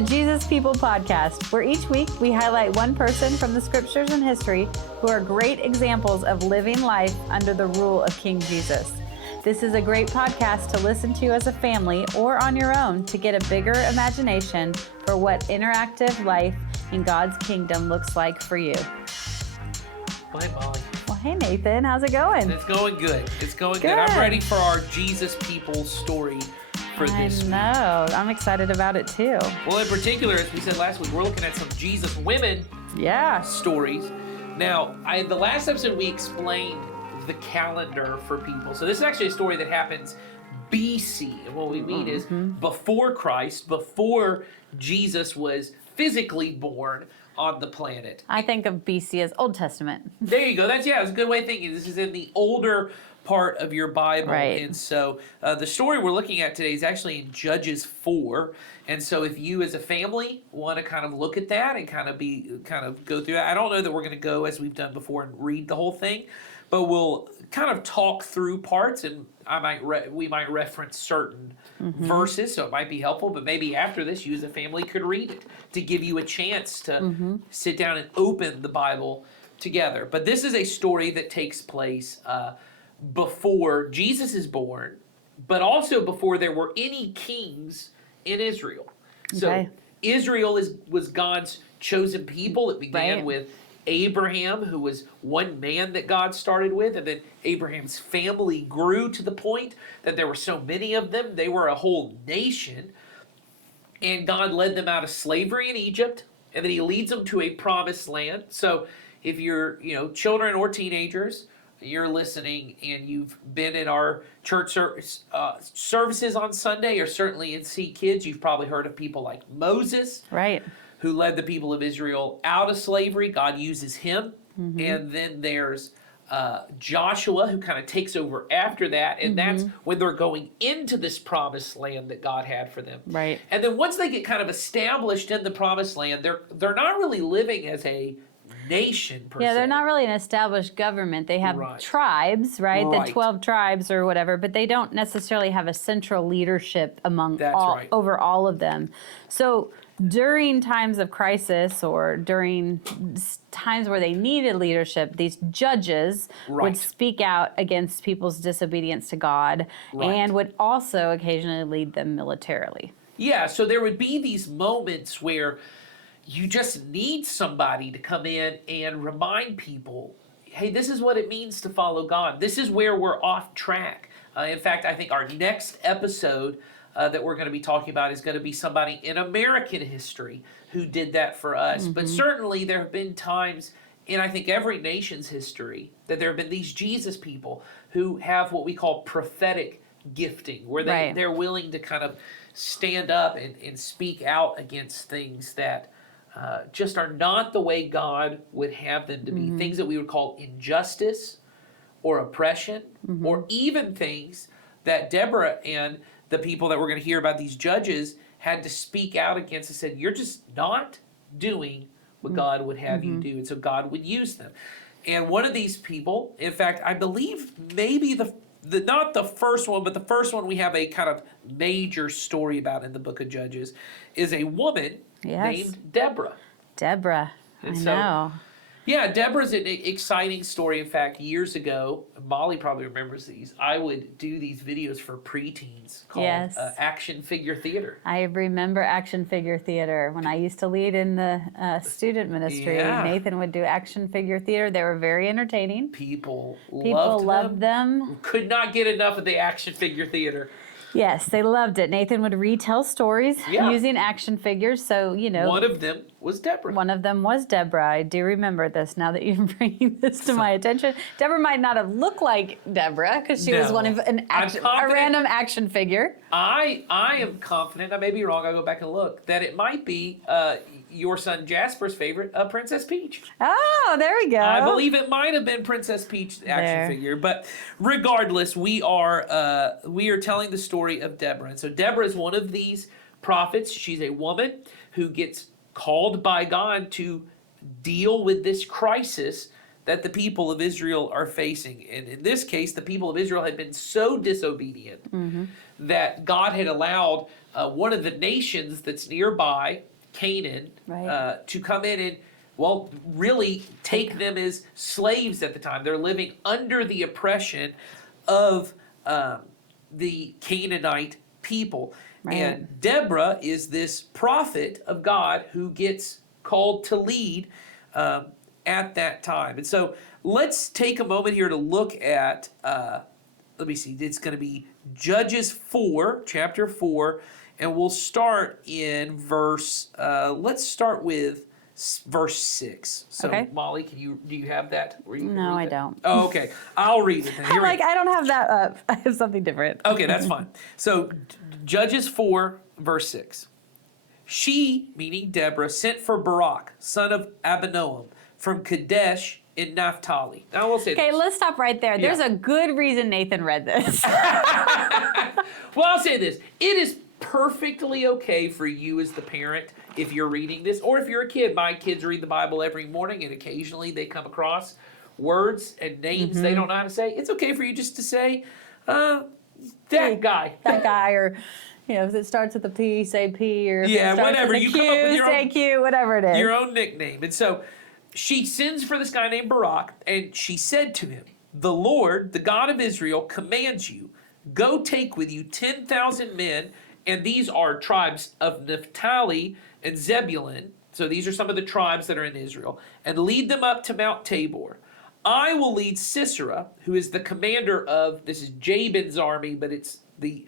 the Jesus People podcast, where each week we highlight one person from the scriptures and history who are great examples of living life under the rule of King Jesus. This is a great podcast to listen to as a family or on your own to get a bigger imagination for what interactive life in God's kingdom looks like for you. Well, hey, Molly. Well, hey, Nathan. How's it going? It's going good. It's going good. I'm ready for our Jesus People story for this week. I know. I'm excited about it too. Well, in particular, as we said last week, we're looking at some Jesus women stories. Now, the last episode we explained the calendar for people. So this is actually a story that happens BC. And what we mean is before Christ, before Jesus was physically born on the planet. I think of BC as Old Testament. There you go. That's a good way of thinking. This is in the older part of your Bible. Right. And so the story we're looking at today is actually in Judges 4. And so if you as a family want to kind of look at that and kind of go through that, I don't know that we're going to go as we've done before and read the whole thing, but we'll kind of talk through parts, and we might reference certain verses, so it might be helpful. But maybe after this, you as a family could read it to give you a chance to sit down and open the Bible together. But this is a story that takes place before Jesus is born, but also before there were any kings in Israel. So Israel was God's chosen people. It began with Abraham, who was one man that God started with, and then Abraham's family grew to the point that there were so many of them, they were a whole nation, and God led them out of slavery in Egypt, and then he leads them to a promised land. So if you're, children or teenagers, you're listening and you've been in our church services on Sunday, or certainly in See Kids, you've probably heard of people like Moses. Right. Who led the people of Israel out of slavery. God uses him. And then there's Joshua, who kind of takes over after that. And that's when they're going into this promised land that God had for them. Right. And then once they get kind of established in the promised land, they're not really living as a nation per se. Yeah, they're not really an established government. They have tribes, right? The 12 tribes or whatever, but they don't necessarily have a central leadership over all of them. So during times of crisis or during times where they needed leadership, these judges would speak out against people's disobedience to God and would also occasionally lead them militarily. Yeah, so there would be these moments where you just need somebody to come in and remind people, hey, this is what it means to follow God. This is where we're off track. In fact, I think our next episode that we're going to be talking about is going to be somebody in American history who did that for us. But certainly there have been times in, I think, every nation's history that there have been these Jesus people who have what we call prophetic gifting, where they're willing to kind of stand up and speak out against things that just are not the way God would have them to be. Things that we would call injustice or oppression, or even things that Deborah and the people that we're going to hear about, these judges, had to speak out against and said, you're just not doing what God would have you do. And so God would use them. And one of these people, in fact, I believe maybe not the first one, but the first one we have a kind of major story about in the book of Judges, is a woman named Deborah. Deborah, I know. Yeah, Deborah's an exciting story. In fact, years ago, Molly probably remembers these, I would do these videos for preteens called Action Figure Theater. I remember Action Figure Theater. When I used to lead in the student ministry, Nathan would do Action Figure Theater. They were very entertaining. People loved them. Could not get enough of the Action Figure Theater. Yes, they loved it. Nathan would retell stories using action figures. So, one of them was Deborah. One of them was Deborah. I do remember this now that you're bringing this to my attention. Deborah might not have looked like Deborah because she was one of a random action figure. I am confident, I may be wrong, I'll go back and look, that it might be your son Jasper's favorite, Princess Peach. Oh, there we go. I believe it might have been Princess Peach action figure, but regardless, we are telling the story of Deborah. And so Deborah is one of these prophets. She's a woman who gets called by God to deal with this crisis that the people of Israel are facing. And in this case, the people of Israel had been so disobedient that God had allowed one of the nations that's nearby Canaan Right. to come in and, well, really take them as slaves at the time. They're living under the oppression of the Canaanite people. Right. And Deborah is this prophet of God who gets called to lead at that time. And so let's take a moment here to look at, let me see, it's going to be Judges 4, chapter 4, and we'll start in let's start with verse 6. So, Okay. Molly, do you have that? Where you can No, read I that? don't. Oh, okay. I'll read it then. I'm like, I don't have that up. I have something different. Okay, that's fine. So, Judges 4, verse 6. She, meaning Deborah, sent for Barak, son of Abinoam, from Kadesh in Naphtali. Now, we'll say Okay, this. let's stop right there. There's a good reason Nathan read this. Well, I'll say this. It is perfectly okay for you as the parent if you're reading this, or if you're a kid. My kids read the Bible every morning, and occasionally they come across words and names they don't know how to say. It's okay for you just to say, that guy. That guy, or if it starts with a P, say P, or if Yeah, it starts whatever. with a You Q, come up with your say own- Q, whatever it is. Your own nickname. And so she sends for this guy named Barak, and she said to him, "The Lord, the God of Israel, commands you, go take with you 10,000 men," and these are tribes of Naphtali and Zebulun. So these are some of the tribes that are in Israel, "and lead them up to Mount Tabor. I will lead Sisera, who is the commander of," this is Jabin's army, but it's the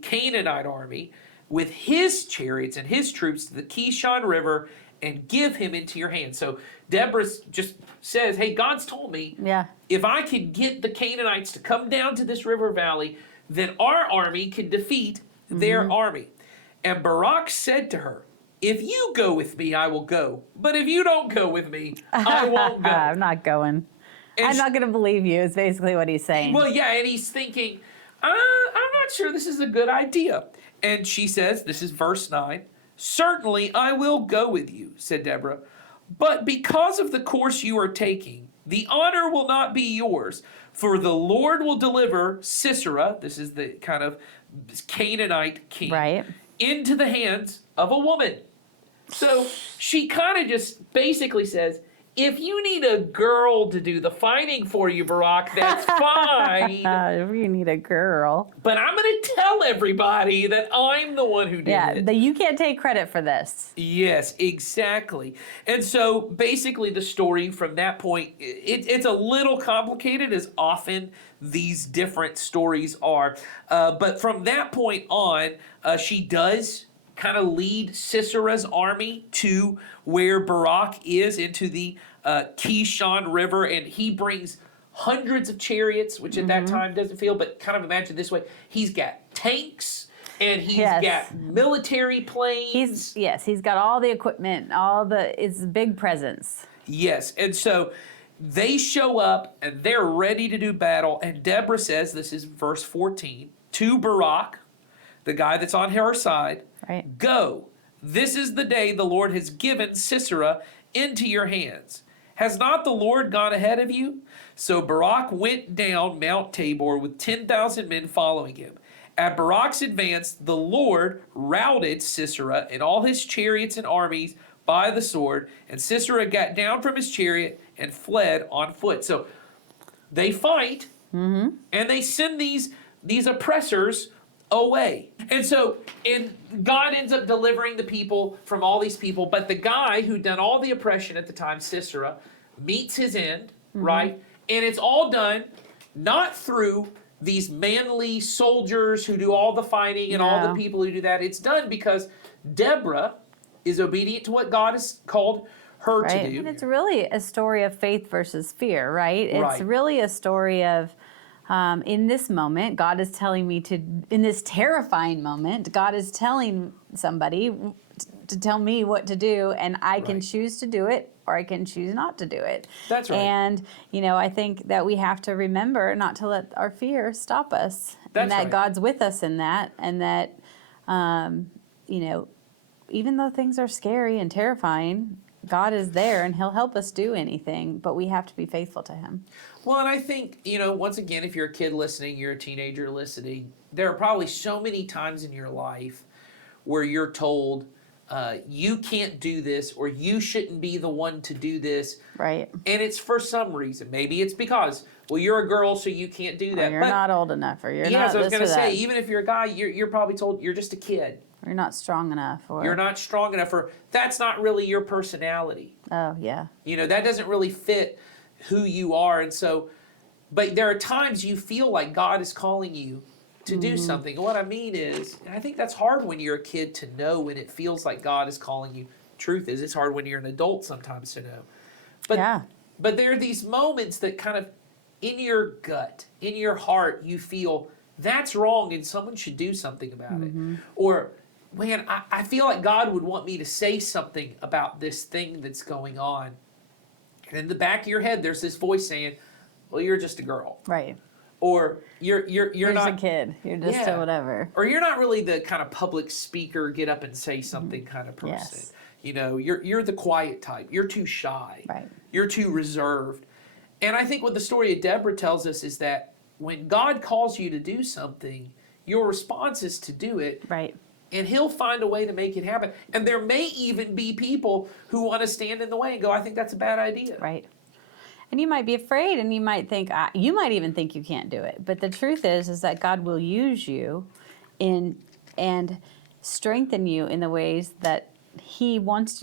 Canaanite army, "with his chariots and his troops to the Kishon River, and give him into your hands." So Deborah just says, hey, God's told me, if I could get the Canaanites to come down to this river valley, then our army can defeat their army. And Barak said to her, "If you go with me, I will go. But if you don't go with me, I won't go." I'm not going. I'm not going to believe you, is basically what he's saying. Well, yeah, and he's thinking, I'm not sure this is a good idea. And she says, this is verse 9, "Certainly I will go with you," said Deborah, "but because of the course you are taking, the honor will not be yours, for the Lord will deliver Sisera," this is the kind of Canaanite king, right, "into the hands of a woman." So she kind of just basically says, if you need a girl to do the fighting for you, Barak, that's fine. You need a girl. But I'm going to tell everybody that I'm the one who did it. Yeah, you can't take credit for this. Yes, exactly. And so basically the story from that point, it's a little complicated, as often these different stories are. But from that point on, she does kind of lead Sisera's army to where Barak is, into the Kishon River, and he brings hundreds of chariots, which at that time doesn't feel, but kind of imagine this way. He's got tanks, and he's got military planes. He's got all the equipment, it's a big presence. Yes, and so they show up, and they're ready to do battle, and Deborah says, this is verse 14, to Barak, the guy that's on her side, right, "Go, this is the day the Lord has given Sisera into your hands. Has not the Lord gone ahead of you?" So Barak went down Mount Tabor with 10,000 men following him. At Barak's advance, the Lord routed Sisera and all his chariots and armies by the sword, and Sisera got down from his chariot and fled on foot. So they fight, and they send these oppressors away. And so God ends up delivering the people from all these people, but the guy who done all the oppression at the time, Sisera, meets his end, right? And it's all done not through these manly soldiers who do all the fighting and all the people who do that. It's done because Deborah is obedient to what God has called her to do. And it's really a story of faith versus fear, right? It's really a story of, in this moment, God is telling me in this terrifying moment, God is telling somebody to tell me what to do, and I can choose to do it, or I can choose not to do it. That's right. And, I think that we have to remember not to let our fear stop us. That's and that right. God's with us in that, and that, even though things are scary and terrifying, God is there and he'll help us do anything, but we have to be faithful to him. Well, and I think, once again, if you're a kid listening, you're a teenager listening, there are probably so many times in your life where you're told, you can't do this, or you shouldn't be the one to do this. Right. And it's for some reason. Maybe it's because, well, you're a girl, so you can't do that. Or you're not old enough, or you're not I was going to say, even if you're a guy, you're probably told you're just a kid. Or you're not strong enough. Or you're not strong enough, or that's not really your personality. Oh, yeah. That doesn't really fit who you are. And so, but there are times you feel like God is calling you to do something. And what I mean is, and I think that's hard when you're a kid to know when it feels like God is calling you. Truth is, it's hard when you're an adult sometimes to know. But there are these moments that kind of, in your gut, in your heart, you feel that's wrong and someone should do something about it. Or, man, I feel like God would want me to say something about this thing that's going on. And in the back of your head, there's this voice saying, well, you're just a girl. Right. Or you're not a kid. You're just a whatever. Or you're not really the kind of public speaker, get up and say something kind of person. Yes. You're the quiet type. You're too shy. Right. You're too reserved. And I think what the story of Deborah tells us is that when God calls you to do something, your response is to do it. Right. And he'll find a way to make it happen. And there may even be people who want to stand in the way and go, I think that's a bad idea. Right. And you might be afraid, and you might think, you might even think you can't do it. But the truth is that God will use you and strengthen you in the ways that He wants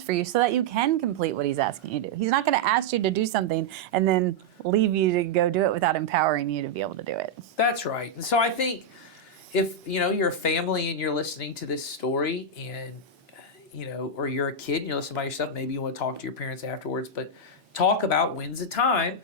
for you, so that you can complete what He's asking you to do. He's not going to ask you to do something and then leave you to go do it without empowering you to be able to do it. That's right. And so I think if you're a family and you're listening to this story, and or you're a kid and you're listening by yourself, maybe you want to talk to your parents afterwards, but talk about when's a time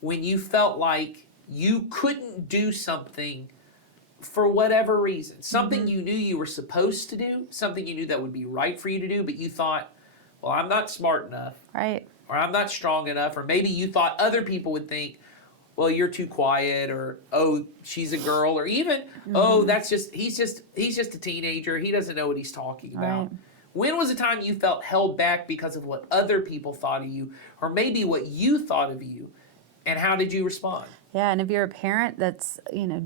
when you felt like you couldn't do something for whatever reason. Something you knew you were supposed to do, something you knew that would be right for you to do, but you thought, well, I'm not smart enough. Right. Or I'm not strong enough. Or maybe you thought other people would think, well, you're too quiet, or, oh, she's a girl, or even, oh, he's just a teenager. He doesn't know what he's talking about. Right. When was the time you felt held back because of what other people thought of you, or maybe what you thought of you, and how did you respond? Yeah, and if you're a parent that's,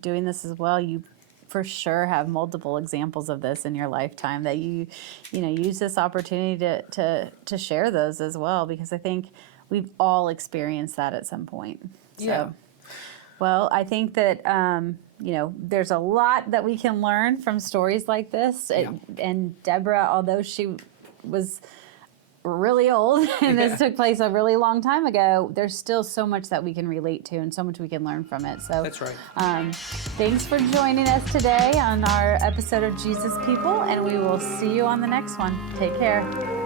doing this as well, you for sure have multiple examples of this in your lifetime that you use this opportunity to share those as well, because I think we've all experienced that at some point. So, yeah. Well, I think that there's a lot that we can learn from stories like this. And Deborah, although she was really old and this took place a really long time ago, there's still so much that we can relate to and so much we can learn from it. So that's right. Thanks for joining us today on our episode of Jesus People, and we will see you on the next one. Take care.